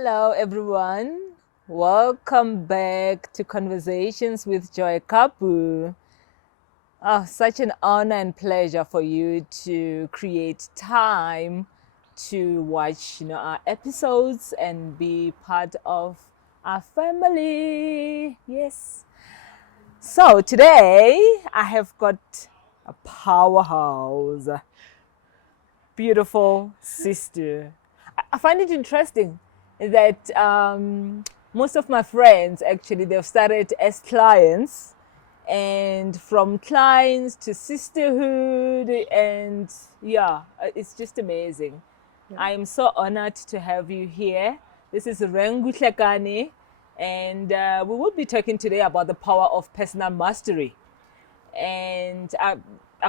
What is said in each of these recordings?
Hello, everyone. Welcome back to Conversations with Joy Kaapu. Oh, such an honor and pleasure for you to create time to watch, our episodes and be part of our family. Yes. So today I have got a powerhouse, beautiful sister. I find it interesting that most of my friends actually they've started as clients, and from clients to sisterhood, and it's just amazing. I am so honored to have you here. This is Rhengu Hlekane, and we will be talking today about the power of personal mastery. And I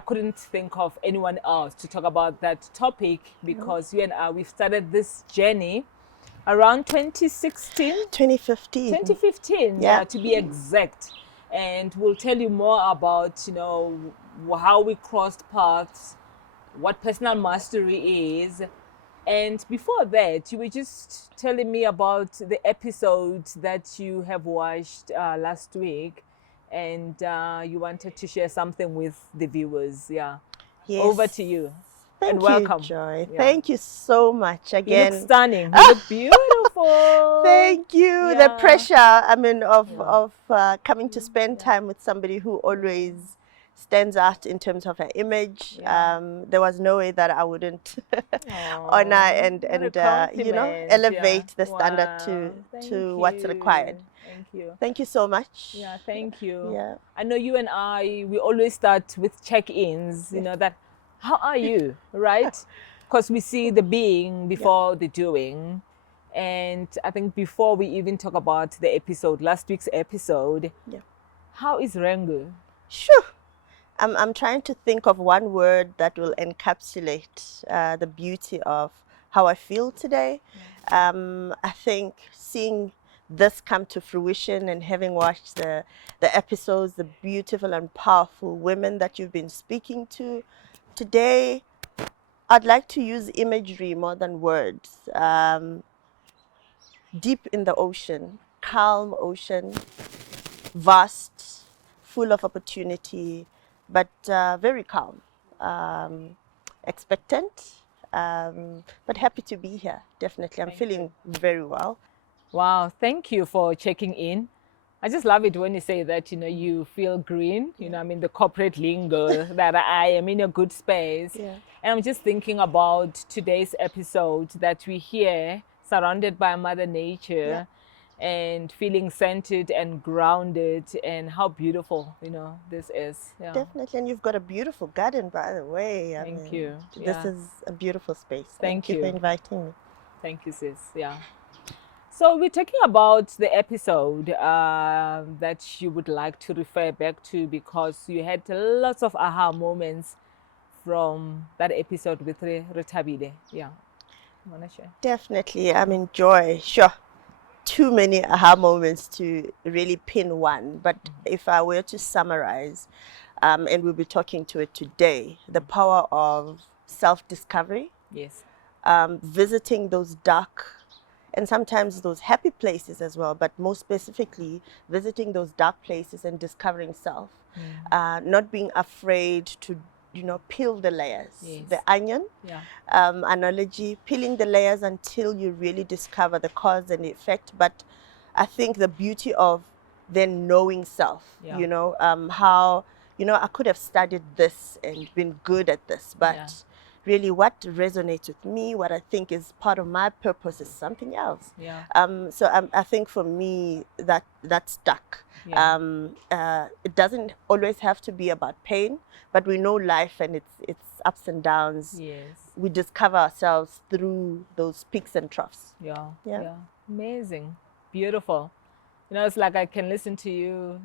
couldn't think of anyone else to talk about that topic because you and I, we've started this journey around 2016? 2015. 2015, to be exact. And we'll tell you more about, how we crossed paths, what personal mastery is. And before that, you were just telling me about the episodes that you have watched last week, and you wanted to share something with the viewers. Yes. Over to you. Thank and welcome. You, Joy. Yeah. Thank you so much again. You look stunning. You look beautiful. Thank you. The pressure, of coming to spend time with somebody who always stands out in terms of her image. There was no way that I wouldn't honor and elevate the standard to what's required. Thank you. Thank you so much. Yeah, thank you. Yeah. I know you and I, we always start with check-ins, that, how are you, right? Because we see the being before the doing. And I think before we even talk about the episode, last week's episode, how is Rengu? Sure. I'm trying to think of one word that will encapsulate the beauty of how I feel today. I think seeing this come to fruition and having watched the episodes, the beautiful and powerful women that you've been speaking to today, I'd like to use imagery more than words. Deep in the ocean, calm ocean, vast, full of opportunity, but very calm, expectant, but happy to be here. Definitely, I'm feeling very well. Wow, thank you for checking in. I just love it when you say that, you feel green, the corporate lingo, that I am in a good space. Yeah. And I'm just thinking about today's episode that we hear surrounded by Mother Nature and feeling centered and grounded, and how beautiful, this is. Yeah. Definitely, and you've got a beautiful garden, by the way. Thank you. This is a beautiful space. Thank you for inviting me. Thank you, sis. Yeah. So we're talking about the episode that you would like to refer back to because you had lots of aha moments from that episode with Retabile. Yeah. You want to share? Definitely. Joy. Sure. Too many aha moments to really pin one. But if I were to summarize, and we'll be talking to it today, the power of self-discovery. Yes. Visiting those dark and sometimes those happy places as well, but most specifically visiting those dark places and discovering self. Not being afraid to peel the layers. Yes. The onion analogy, peeling the layers until you really discover the cause and the effect. But I think the beauty of then knowing self, how I could have studied this and been good at this, but really what resonates with me, what I think is part of my purpose is something else. So I think for me that stuck. It doesn't always have to be about pain, but we know life and its ups and downs. Yes. We discover ourselves through those peaks and troughs. Yeah. Amazing. Beautiful. It's like I can listen to you,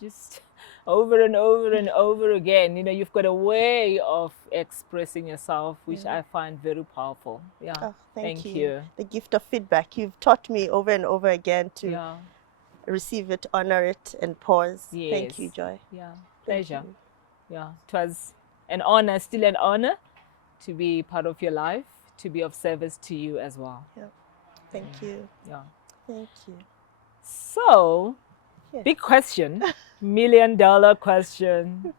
just over and over and over again. You've got a way of expressing yourself, which I find very powerful. Yeah. Oh, thank you. The gift of feedback. You've taught me over and over again to receive it, honor it, and pause. Yes. Thank you, Joy. Yeah. Pleasure. Yeah. It was an honor, still an honor to be part of your life, to be of service to you as well. Yeah. Thank you. Yeah. Thank you. So, Yes. big question, $1,000,000 question.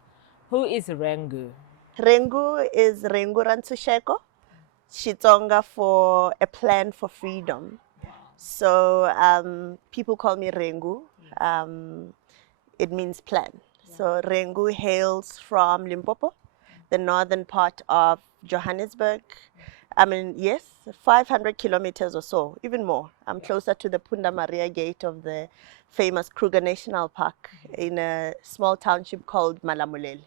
Who is Rengu? Rengu is Rhengu Hlekane, Xitsonga for a plan for freedom. So people call me Rengu. It means plan. So Rengu hails from Limpopo, the northern part of Johannesburg. I mean, yes, 500 kilometers or so, even more. I'm closer to the Punda Maria gate of the famous Kruger National Park in a small township called Malamulele.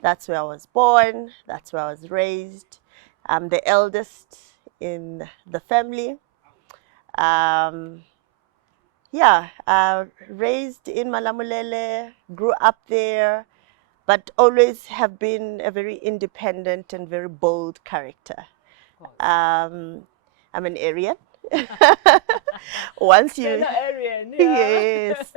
That's where I was born. That's where I was raised. I'm the eldest in the family. Raised in Malamulele, grew up there, but always have been a very independent and very bold character. I'm an Aryan. Once you Aryan, yeah. yes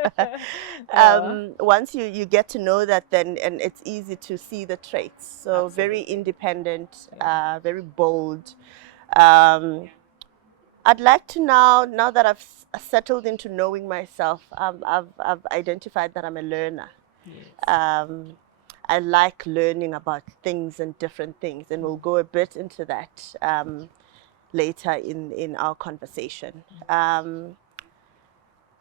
once you get to know that, then and it's easy to see the traits. So Absolutely. very independent, very bold. I'd like to now that I've settled into knowing myself, I've identified that I'm a learner. Yes. I like learning about things and different things, and we'll go a bit into that later in our conversation.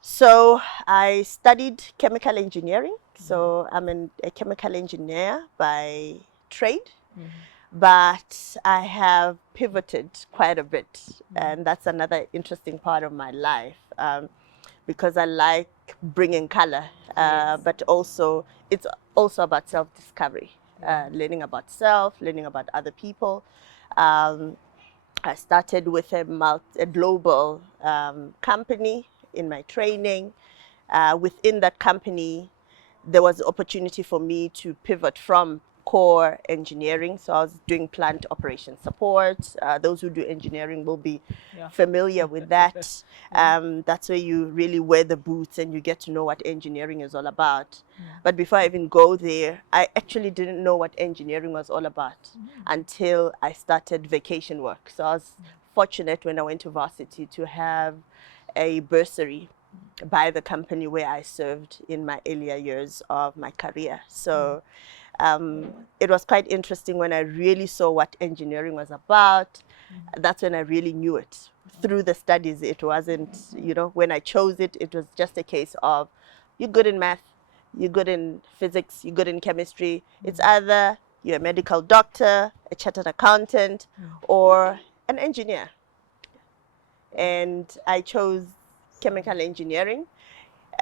So I studied chemical engineering. So I'm a chemical engineer by trade. But I have pivoted quite a bit, and that's another interesting part of my life, because I like bringing color, Yes. but also it's also about self-discovery, learning about self, learning about other people. I started with a global company in my training. Within that company, there was opportunity for me to pivot from core engineering. So I was doing plant operation support. Those who do engineering will be familiar with that. That's where you really wear the boots and you get to know what engineering is all about. But before I even go there, I actually didn't know what engineering was all about until I started vacation work. So I was fortunate when I went to varsity to have a bursary by the company where I served in my earlier years of my career. So it was quite interesting when I really saw what engineering was about. That's when I really knew it. Through the studies, it wasn't, when I chose it, it was just a case of you're good in math, you're good in physics, you're good in chemistry. It's either you're a medical doctor, a chartered accountant, or an engineer. And I chose chemical engineering.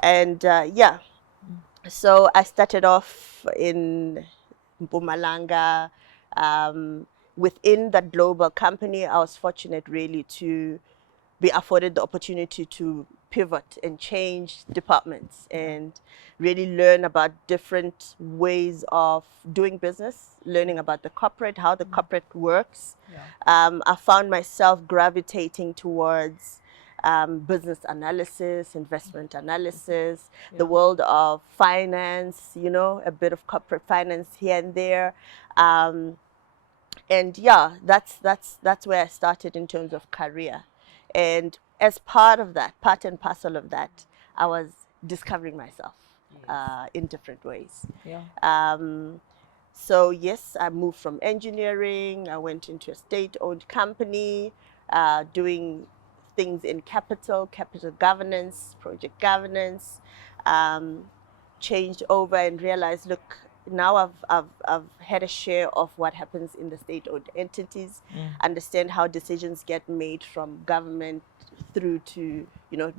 And so I started off in Mpumalanga. Within that global company, I was fortunate really to be afforded the opportunity to pivot and change departments and really learn about different ways of doing business, learning about the corporate, how the corporate works. I found myself gravitating towards business analysis, investment analysis, the world of finance, a bit of corporate finance here and there. And that's where I started in terms of career. And as part of that, part and parcel of that, I was discovering myself in different ways. So yes, I moved from engineering. I went into a state-owned company, doing things in capital governance, project governance. Changed over and realized, look, now I've had a share of what happens in the state-owned entities, understand how decisions get made from government through to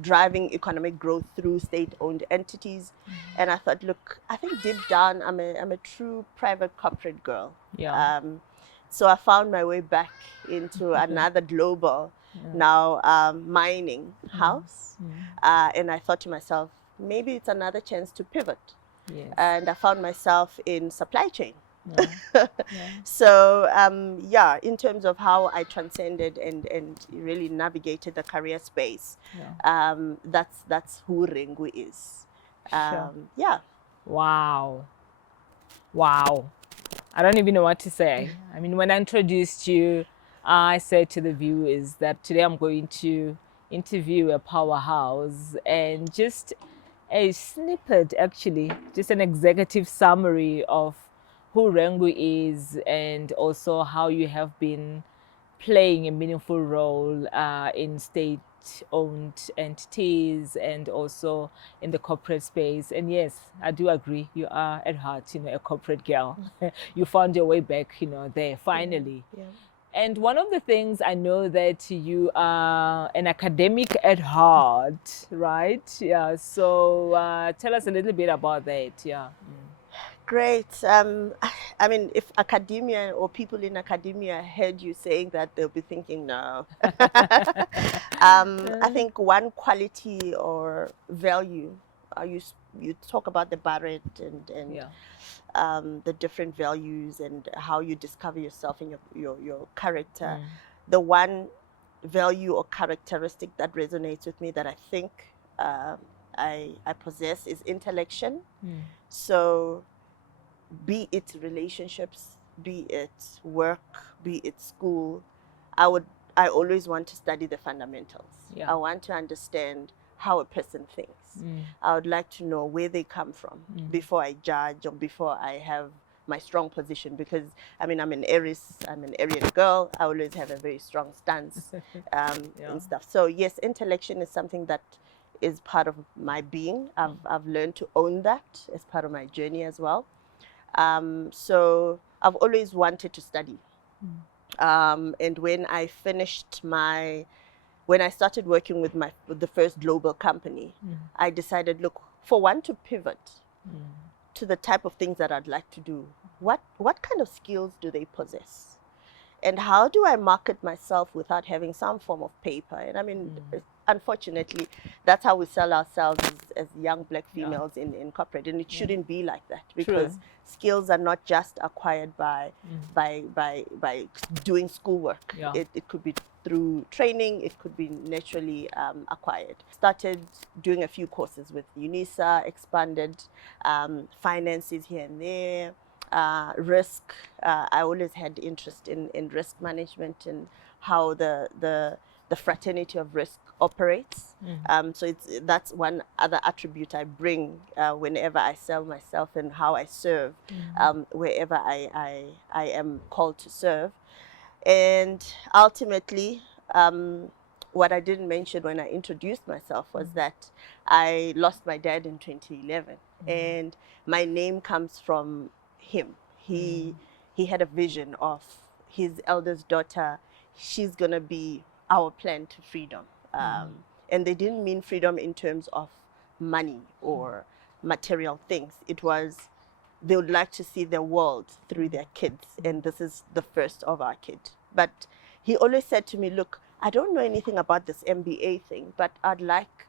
driving economic growth through state-owned entities. And I thought, look, I think deep down I'm a true private corporate girl. So I found my way back into another global mining house, and I thought to myself, maybe it's another chance to pivot. And I found myself in supply chain. So in terms of how I transcended and really navigated the career space, that's who Rengu is. Wow. I don't even know what to say. I mean, when I introduced you, I said to the viewers that today I'm going to interview a powerhouse, and just a snippet, actually, just an executive summary of who Rengu is, and also how you have been playing a meaningful role in state-owned entities and also in the corporate space. And yes, I do agree, you are at heart, a corporate girl. You found your way back, there finally. Yeah. And one of the things, I know that you are an academic at heart, right? Yeah. So tell us a little bit about that. Yeah. Great. I mean, if academia or people in academia heard you saying that, they'll be thinking, no. I think one quality or value, you talk about the Barrett and Yeah. the different values and how you discover yourself and your character. The one value or characteristic that resonates with me that I think I possess is intellection. So be it relationships, be it work, be it school, I always want to study the fundamentals. Yeah. I want to understand how a person thinks. I would like to know where they come from before I judge or before I have my strong position, because I mean, I'm an Arian girl. I always have a very strong stance and stuff. So yes, intellection is something that is part of my being. I've learned to own that as part of my journey as well. So I've always wanted to study. And when I started working with the first global company, I decided, look, for one, to pivot to the type of things that I'd like to do. What kind of skills do they possess? And how do I market myself without having some form of paper? And I mean, unfortunately, that's how we sell ourselves as young black females in corporate, and it shouldn't be like that, because skills are not just acquired by doing schoolwork. It could be through training, it could be naturally acquired. Started doing a few courses with UNISA, expanded finances here and there. Risk, I always had interest in risk management and how the fraternity of risk operates. So that's one other attribute I bring whenever I sell myself and how I serve wherever I am called to serve. And ultimately, what I didn't mention when I introduced myself was that I lost my dad in 2011, and my name comes from him. He had a vision of his eldest daughter. She's gonna be our plan to freedom, and they didn't mean freedom in terms of money or material things. It was, they would like to see the world through their kids, and this is the first of our kids. But he always said to me, look, I don't know anything about this MBA thing, but I'd like,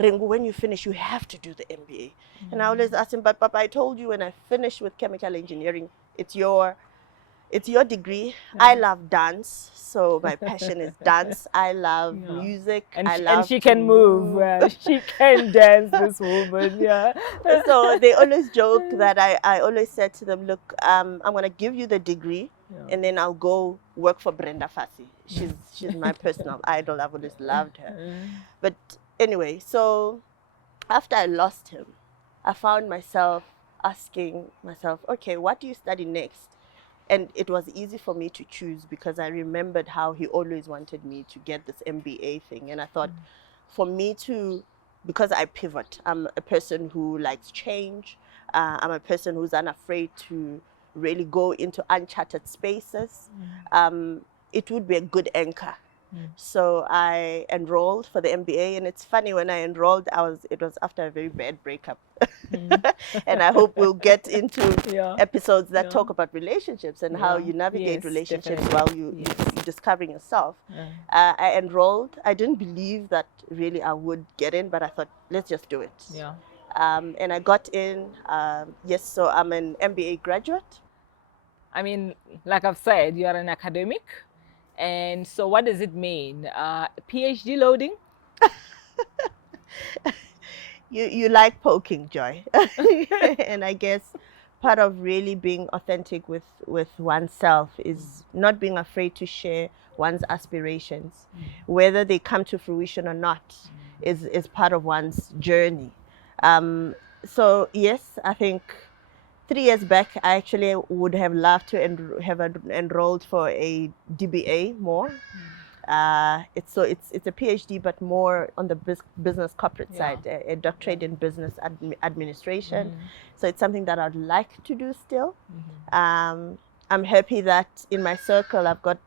Rengu, when you finish, you have to do the MBA. And I always asked him, but Papa, I told you when I finished with chemical engineering, it's your degree. I love dance, so my passion is dance. I love music. And she can move. She can dance, this woman. So they always joke that I always said to them, look, I'm going to give you the degree, and then I'll go work for Brenda Fassie. She's my personal idol. I've always loved her. But anyway, so after I lost him, I found myself asking myself, okay, what do you study next? And it was easy for me to choose because I remembered how he always wanted me to get this MBA thing. And I thought, for me to, because I pivot, I'm a person who likes change. I'm a person who's unafraid to really go into uncharted spaces. It would be a good anchor. So I enrolled for the MBA, and it's funny, when I enrolled, it was after a very bad breakup. And I hope we'll get into episodes that talk about relationships and how you navigate relationships while you're discovering yourself. I enrolled. I didn't believe that really I would get in, but I thought, let's just do it. And I got in. Yes, so I'm an MBA graduate. I mean, like I've said, you are an academic. And so what does it mean? PhD loading? You like poking, Joy. And I guess part of really being authentic with oneself is not being afraid to share one's aspirations, whether they come to fruition or not, is part of one's journey. So yes, I think 3 years back, I actually would have loved to have enrolled for a DBA more. It's a PhD, but more on the business corporate side, a doctorate in business administration. So it's something that I'd like to do still. I'm happy that in my circle I've got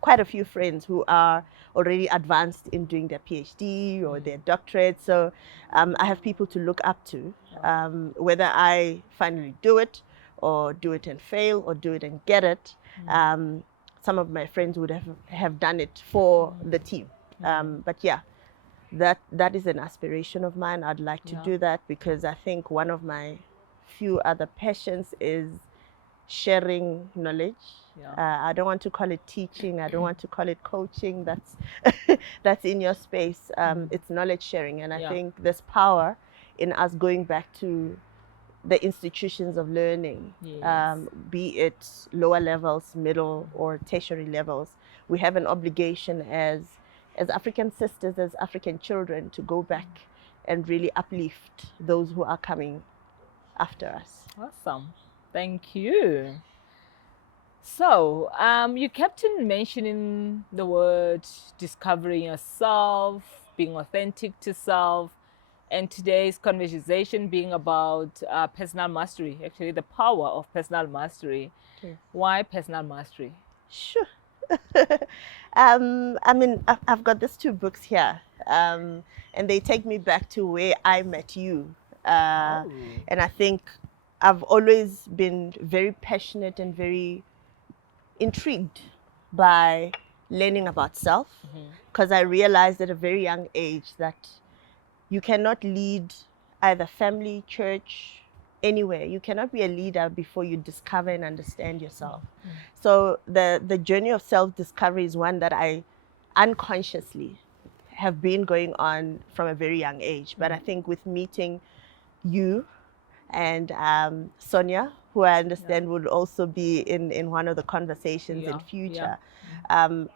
quite a few friends who are already advanced in doing their PhD or their doctorate. So I have people to look up to, whether I finally do it or do it and fail or do it and get it. Some of my friends would have done it for the team. But yeah, that is an aspiration of mine. I'd like to do that because I think one of my few other passions is sharing knowledge. I don't want to call it teaching. I don't want to call it coaching. That's in your space. It's knowledge sharing. And I think there's power in us going back to the institutions of learning, be it lower levels, middle, or tertiary levels. We have an obligation as African sisters, as African children, to go back and really uplift those who are coming after us. Awesome. Thank you. So, you kept on mentioning the word discovering yourself, being authentic to self, and today's conversation being about personal mastery, actually the power of personal mastery. Why personal mastery? Sure. I mean, I've got these 2 books here, and they take me back to where I met you. And I think I've always been very passionate and very intrigued by learning about self, because I realized at a very young age that you cannot lead either family, church, anywhere. You cannot be a leader before you discover and understand yourself. So the journey of self-discovery is one that I unconsciously have been going on from a very young age. But I think with meeting you and Sonia, who I understand would also be in one of the conversations in future,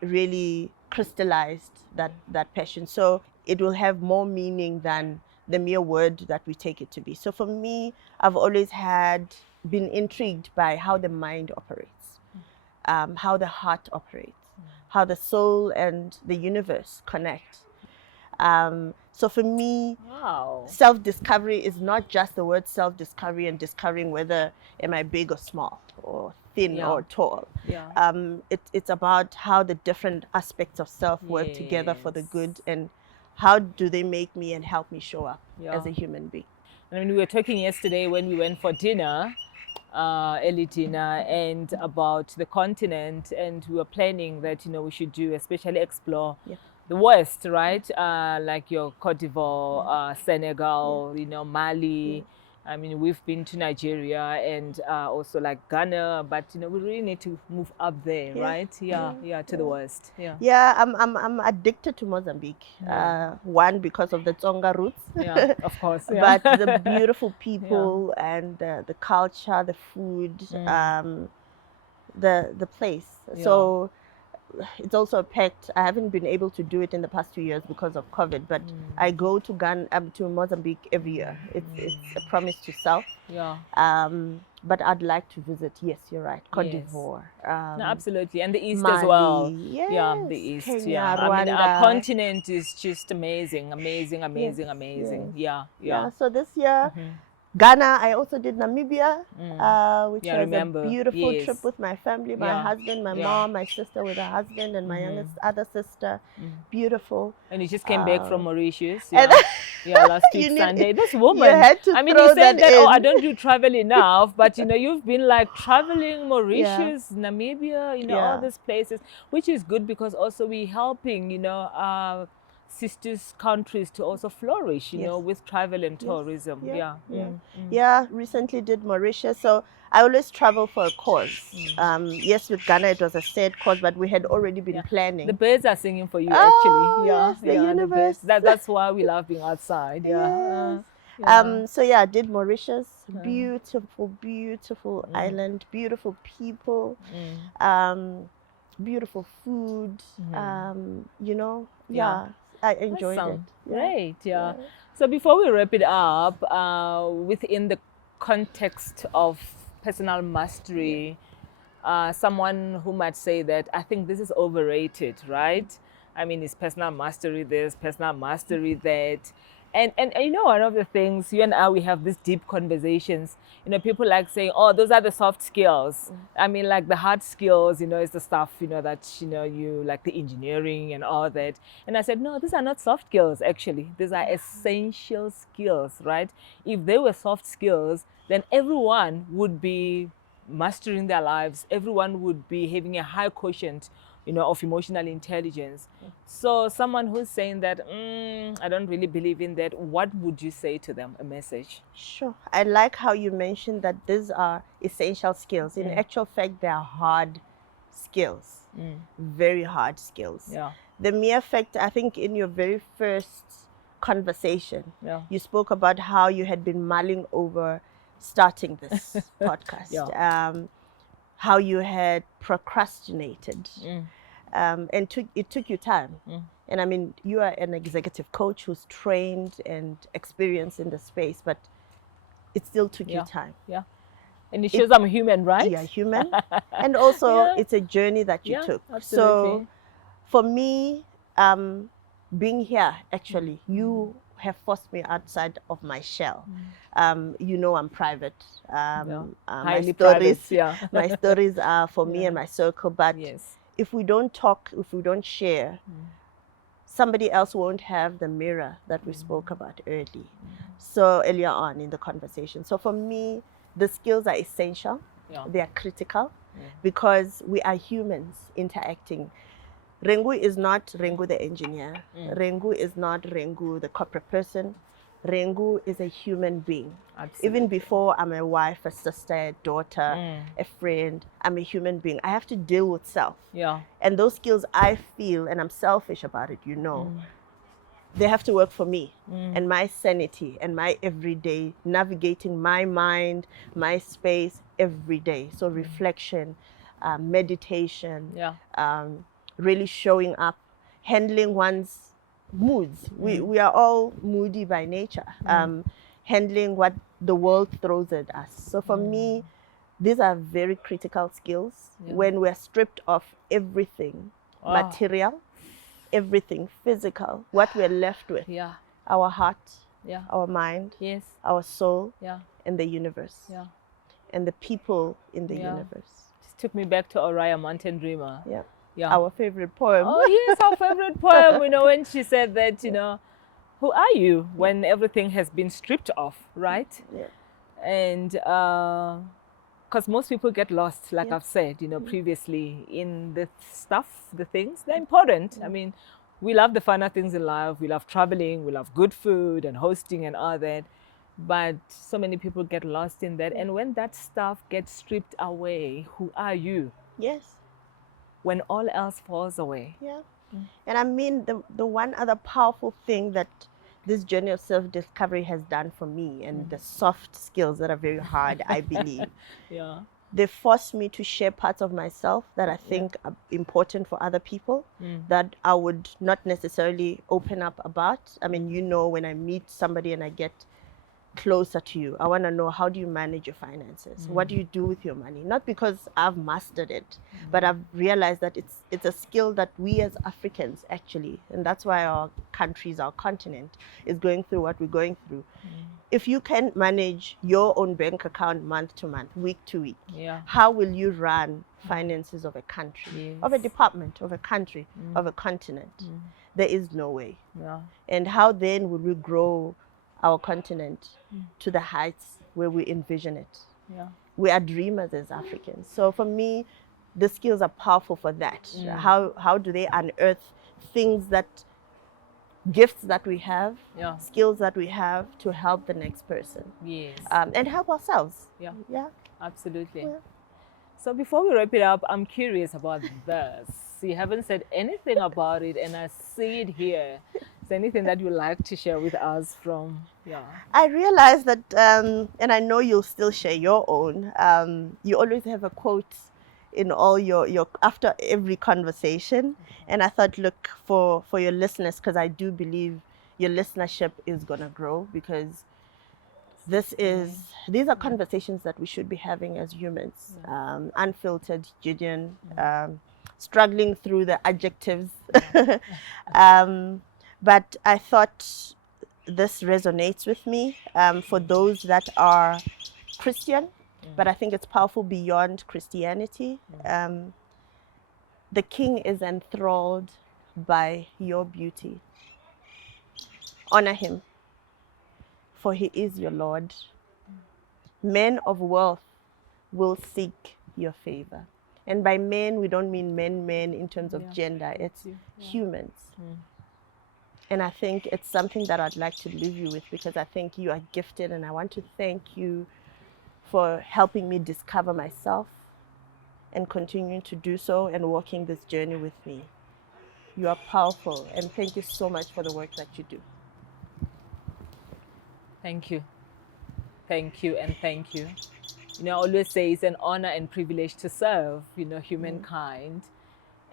really crystallized that passion. So it will have more meaning than the mere word that we take it to be. So for me, I've always been intrigued by how the mind operates, how the heart operates, how the soul and the universe connect. So for me, self-discovery is not just the word self-discovery and discovering whether am I big or small or thin or tall. It's about how the different aspects of self work together for the good, and how do they make me and help me show up as a human being. I mean, we were talking yesterday when we went for dinner, early dinner, and about the continent, and we were planning that, we should do, especially explore the West, right? Like your Cote d'Ivoire, Senegal, Mali. I mean, we've been to Nigeria and also like Ghana, but we really need to move up there, right? To the West. I'm addicted to Mozambique. One, because of the Tsonga roots. Of course. But the beautiful people and the culture, the food, the place. So it's also a pact. I haven't been able to do it in the past 2 years because of COVID, but I go to to Mozambique every year. It's a promise to self. But I'd like to visit. Yes, you're right. Cote d'Ivoire. No, absolutely, and the East Mali, as well. Yes, The East. Kenya, I mean, Rwanda. our continent is just amazing. Yeah. So this year, Ghana, I also did Namibia, which was a beautiful trip with my family, my husband, my mom, my sister with her husband, and my youngest other sister. Beautiful. And you just came back from Mauritius. Last week Sunday. This woman, you said that, I don't do travel enough, but you've been like traveling Mauritius, Namibia, all these places, which is good because also we're helping, sisters countries to also flourish, with travel and tourism. Recently did Mauritius. So I always travel for a cause. Yes, with Ghana it was a sad cause, but we had already been planning. The birds are singing for you, actually. The universe. That's why we love being outside. So yeah, I did Mauritius. Beautiful, beautiful island, beautiful people, beautiful food. You know, I enjoyed it. Great, So before we wrap it up, within the context of personal mastery, someone who might say that I think this is overrated, right? I mean, it's personal mastery this, personal mastery that. And you know, one of the things, you and I, we have these deep conversations. You know, people like saying, oh, those are the soft skills. I mean, like the hard skills, you know, is the stuff, you know, that, you know, you like the engineering and all that. And I said, no, these are not soft skills, actually. These are essential skills, right? If they were soft skills, then everyone would be mastering their lives. Everyone would be having a high quotient, you know, of emotional intelligence. So someone who's saying that, I don't really believe in that, what would you say to them, a message? Sure. I like how you mentioned that these are essential skills. In actual fact, they are hard skills, very hard skills. The mere fact, I think in your very first conversation, you spoke about how you had been mulling over starting this podcast, how you had procrastinated. And it took you time. And I mean, you are an executive coach who's trained and experienced in the space, but it still took you time. And it shows I'm human, right? Yeah, human. And also, it's a journey that you took. Absolutely. So for me, being here, actually, you have forced me outside of my shell. You know, I'm private. Highly private, my stories are for me and my circle, but if we don't talk, if we don't share, somebody else won't have the mirror that we spoke about earlier on in the conversation. So for me, the skills are essential. They are critical because we are humans interacting. Rengu is not Rengu the engineer. Rengu is not Rengu the corporate person. Rengu is a human being. Absolutely. Even before I'm a wife, a sister, a daughter, a friend, I'm a human being. I have to deal with self. And those skills I feel, and I'm selfish about it, you know, they have to work for me and my sanity and my everyday navigating my mind, my space every day. So reflection, meditation, really showing up, handling one's moods. We are all moody by nature, handling what the world throws at us. So for me, these are very critical skills when we're stripped of everything material, everything physical, what we're left with, our heart, our mind, our soul, and the universe, and the people in the universe. Just took me back to Oriah, Mountain Dreamer. Our favorite poem. Oh yes, our favorite poem. You know, when she said that, you know, who are you when everything has been stripped off, right? And because most people get lost, like I've said, you know, previously, in the stuff, the things, they're important. I mean, we love the finer things in life. We love traveling, we love good food and hosting and all that. But so many people get lost in that. And when that stuff gets stripped away, who are you? When all else falls away. And I mean, the one other powerful thing that this journey of self-discovery has done for me, and the soft skills that are very hard, I believe, they forced me to share parts of myself that I think are important for other people that I would not necessarily open up about. I mean, you know, when I meet somebody and I get closer to you, I want to know, how do you manage your finances? What do you do with your money? Not because I've mastered it, but I've realized that it's a skill that we as Africans actually, and that's why our countries, our continent is going through what we're going through. If you can manage your own bank account month to month, week to week, how will you run finances of a country, of a department, of a country, of a continent? There is no way. And how then will we grow our continent to the heights where we envision it? We are dreamers as Africans. So for me, the skills are powerful for that. How do they unearth things, that gifts that we have, skills that we have to help the next person, and help ourselves. Absolutely. So before we wrap it up, I'm curious about this. You haven't said anything about it, and I see it here. Is there anything that you'd like to share with us from, I realize that, and I know you'll still share your own, you always have a quote in all your after every conversation. And I thought, look, for your listeners, because I do believe your listenership is going to grow, because these are conversations that we should be having as humans, unfiltered, genuine, struggling through the adjectives. But I thought this resonates with me for those that are Christian, but I think it's powerful beyond Christianity. The King is enthralled by your beauty. Honor him, for he is your Lord. Men of wealth will seek your favor. And by men, we don't mean men in terms of gender. It's humans. And I think it's something that I'd like to leave you with, because I think you are gifted, and I want to thank you for helping me discover myself and continuing to do so and walking this journey with me. You are powerful, and thank you so much for the work that you do. Thank you. Thank you and thank you. I always say it's an honor and privilege to serve, humankind.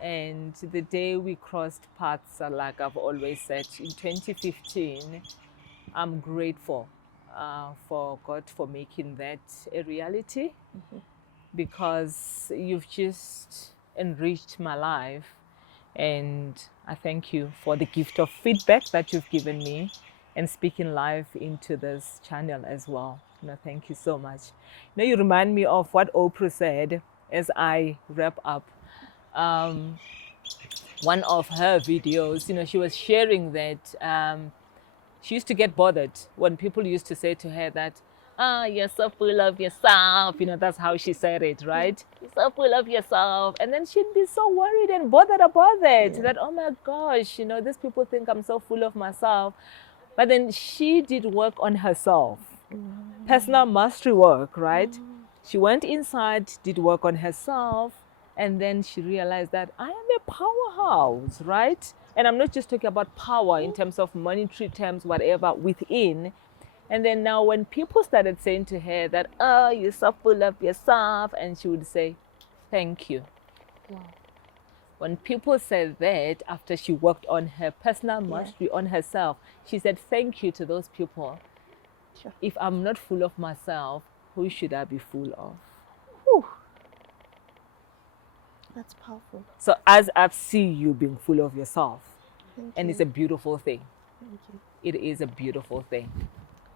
And the day we crossed paths, like I've always said, in 2015, I'm grateful for God for making that a reality, because you've just enriched my life. And I thank you for the gift of feedback that you've given me and speaking life into this channel as well. Thank you so much. You remind me of what Oprah said as I wrap up. One of her videos, she was sharing that she used to get bothered when people used to say to her that, you're so full of yourself. That's how she said it, right? You're so full of yourself. And then she'd be so worried and bothered about it, that, oh my gosh, these people think I'm so full of myself. But then she did work on herself, personal mastery work, right? She went inside, did work on herself, and then she realized that I am a powerhouse, right? And I'm not just talking about power in terms of monetary terms, whatever, within. And then now when people started saying to her that, oh, you're so full of yourself, and she would say, thank you. Wow. When people said that after she worked on her personal mastery on herself, she said, thank you to those people. Sure. If I'm not full of myself, who should I be full of? Whew. That's powerful. So as I see you being full of yourself, and it's a beautiful thing. Thank you. It is a beautiful thing.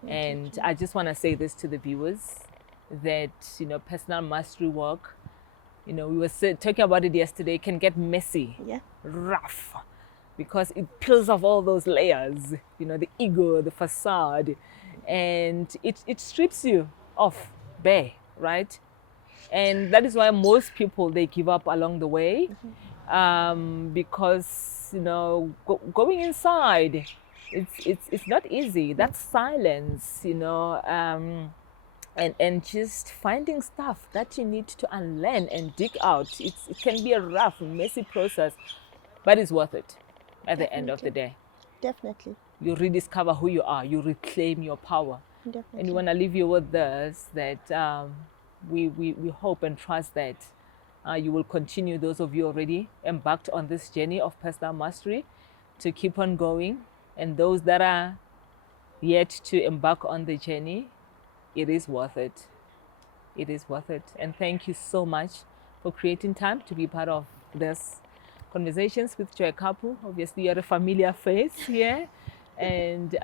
Thank you. I just want to say this to the viewers, that, personal mastery work, we were talking about it yesterday, can get messy, rough, because it peels off all those layers, the ego, the facade, and it strips you off bare, right? And that is why most people, they give up along the way, because, going inside, it's not easy. That's silence, and just finding stuff that you need to unlearn and dig out. It can be a rough, messy process, but it's worth it at the end of the day. Definitely. You rediscover who you are. You reclaim your power. Definitely. And we want to leave you with this, that we hope and trust that you will continue, those of you already embarked on this journey of personal mastery, to keep on going. And those that are yet to embark on the journey, it is worth it. It is worth it. And thank you so much for creating time to be part of this Conversations with Joy Kaapu. Obviously, you're a familiar face here. And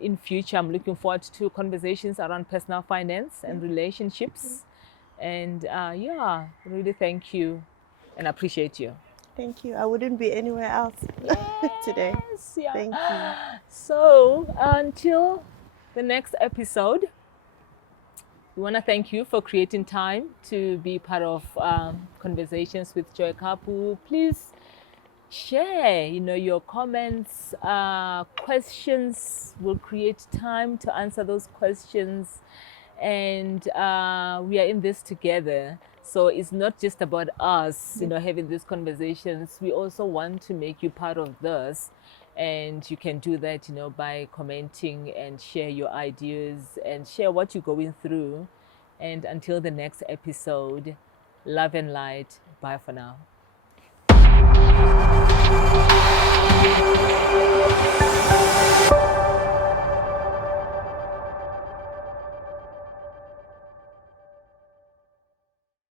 in future, I'm looking forward to conversations around personal finance and relationships. And really thank you and appreciate you. Thank you. I wouldn't be anywhere else today. Yeah. Thank you. So until the next episode, we want to thank you for creating time to be part of Conversations with Joy Kaapu. Please share, your comments, questions. We'll create time to answer those questions. And we are in this together. So it's not just about us, having these conversations. We also want to make you part of this. And you can do that, you know, by commenting and share your ideas and share what you're going through. And until the next episode, love and light. Bye for now.